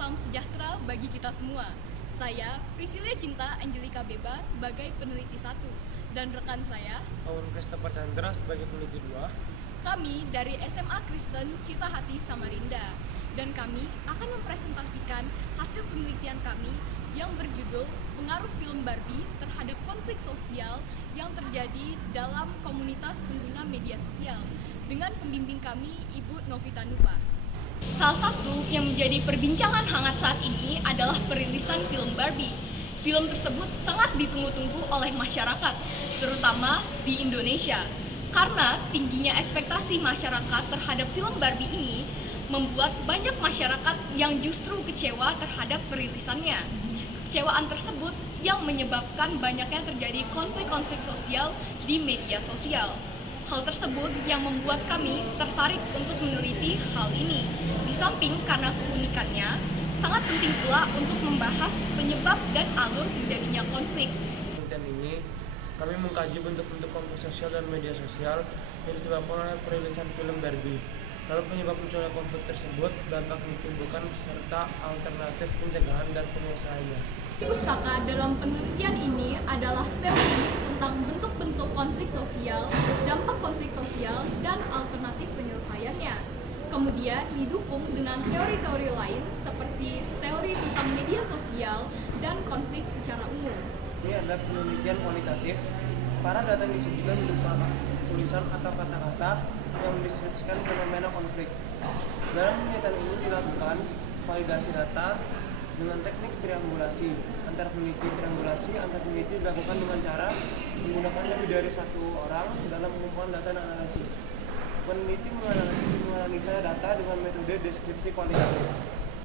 salam sejahtera bagi kita semua. Saya Priscilia Cinta Angelika Beba sebagai peneliti 1 dan rekan saya Aun Christopher Chandra sebagai peneliti 2. kami dari SMA Kristen Cita Hati Samarinda dan kami akan mempresentasikan hasil penelitian kami yang berjudul Pengaruh Film Barbie terhadap konflik sosial yang terjadi dalam komunitas pengguna media sosial dengan pembimbing kami Ibu Novita Nupa. Salah satu yang menjadi perbincangan hangat saat ini adalah perilisan film Barbie. Film tersebut sangat ditunggu-tunggu oleh masyarakat, terutama di Indonesia. Karena tingginya ekspektasi masyarakat terhadap film Barbie ini membuat banyak masyarakat yang justru kecewa terhadap perilisannya. Kecewaan tersebut yang menyebabkan banyaknya terjadi konflik-konflik sosial di media sosial. Hal tersebut yang membuat kami tertarik untuk meneliti hal ini. Di samping karena keunikannya, sangat penting pula untuk membahas penyebab dan alur terjadinya konflik. Penelitian ini, kami mengkaji bentuk-bentuk konflik sosial dan media sosial yang disebabkan oleh perilisan film Barbie. Lalu penyebab munculnya konflik tersebut, dampak yang ditimbulkan, serta alternatif pencegahan dan penyelesaiannya. Pustaka dalam penelitian ini adalah teori tentang bentuk-bentuk konflik sosial, dampak konflik sosial, dan alternatif penyelesaiannya. Kemudian didukung dengan teori-teori lain seperti teori tentang media sosial dan konflik secara umum. Ini adalah penelitian kualitatif. Para data yang disajikan berupa tulisan atau kata-kata yang mendeskripsikan fenomena konflik. Dalam penelitian ini dilakukan validasi data dengan teknik triangulasi. Antar peneliti dilakukan dengan cara menggunakan lebih dari satu orang dalam pengumpulan data dan analisis. Peneliti menganalisa data dengan metode deskripsi kualitatif.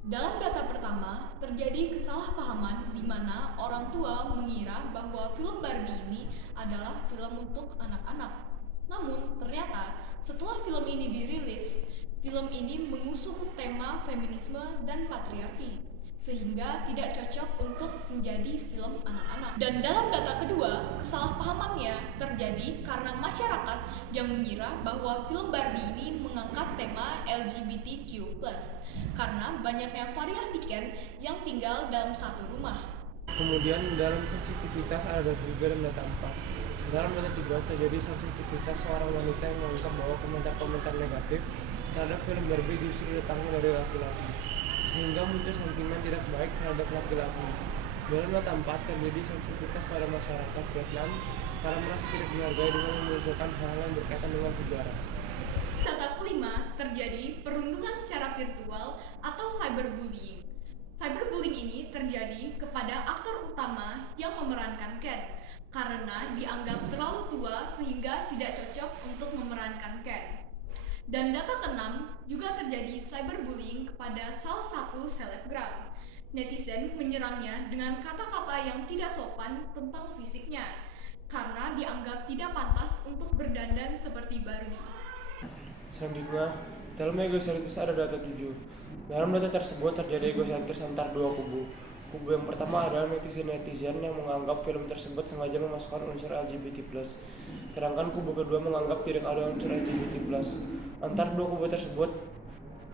Dalam data pertama, terjadi kesalahpahaman di mana orang tua mengira bahwa film Barbie ini adalah film untuk anak-anak. Namun, ternyata setelah film ini dirilis, film ini mengusung tema feminisme dan patriarki, sehingga tidak cocok untuk menjadi film anak-anak. Dan dalam data kedua, kesalahpahamannya terjadi karena masyarakat yang mengira bahwa film Barbie ini mengangkat tema LGBTQ+, karena banyaknya variasi Ken yang tinggal dalam satu rumah. Kemudian dalam sensitivitas ada data 3 dan data 4. Dalam data 3 terjadi sensitivitas seorang wanita yang menganggap bahwa komentar-komentar negatif terhadap film Barbie justru datangnya dari laki-laki, sehingga muncul sentimen tidak baik terhadap laki-laki. Dalam data 4 terjadi sensitivitas pada masyarakat Vietnam karena merasa tidak dihargai dengan memunculkan hal-hal yang berkaitan dengan sejarah. Data kelima terjadi perundungan secara virtual atau cyberbullying. Cyberbullying ini terjadi kepada aktor utama yang memerankan Ken karena dianggap terlalu tua sehingga tidak cocok untuk memerankan Ken. Dan data keenam juga terjadi cyberbullying kepada salah satu selebgram. Netizen menyerangnya dengan kata-kata yang tidak sopan tentang fisiknya karena dianggap tidak pantas untuk berdandan seperti Barbie. Selanjutnya, dalam egosentris ada data 7. Dalam data tersebut terjadi egosentris antar dua kubu. Kubu yang pertama adalah netizen-netizen yang menganggap film tersebut sengaja memasukkan unsur LGBT+. Sedangkan kubu kedua menganggap tidak ada unsur LGBT+. Antar dua kubu tersebut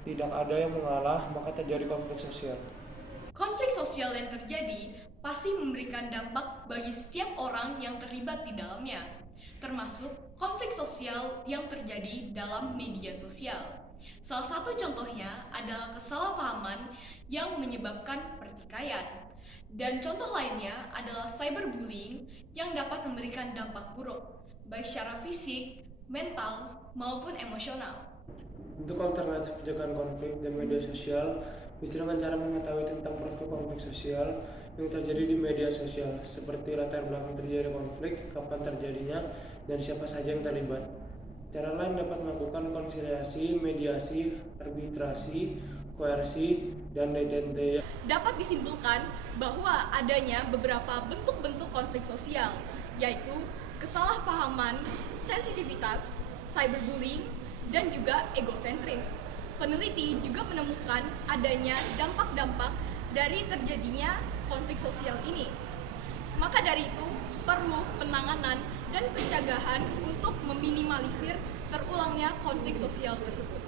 tidak ada yang mengalah, maka terjadi konflik sosial. Konflik sosial yang terjadi pasti memberikan dampak bagi setiap orang yang terlibat di dalamnya, termasuk konflik sosial yang terjadi dalam media sosial. Salah satu contohnya adalah kesalahpahaman yang menyebabkan pertikaian. Dan contoh lainnya adalah cyberbullying yang dapat memberikan dampak buruk, baik secara fisik, mental, maupun emosional. Untuk alternatif pencegahan konflik dan media sosial, bisa dengan cara mengetahui tentang profil konflik sosial yang terjadi di media sosial, seperti latar belakang terjadi konflik, kapan terjadinya, dan siapa saja yang terlibat. Cara lain dapat melakukan konsiliasi, mediasi, arbitrasi, koersi, dan detente. Dapat disimpulkan bahwa adanya beberapa bentuk-bentuk konflik sosial, yaitu kesalahpahaman, sensitivitas, cyberbullying, dan juga egosentris. Peneliti juga menemukan adanya dampak-dampak dari terjadinya konflik sosial ini. Maka dari itu, perlu penanganan dan pencegahan untuk meminimalisir terulangnya konflik sosial tersebut.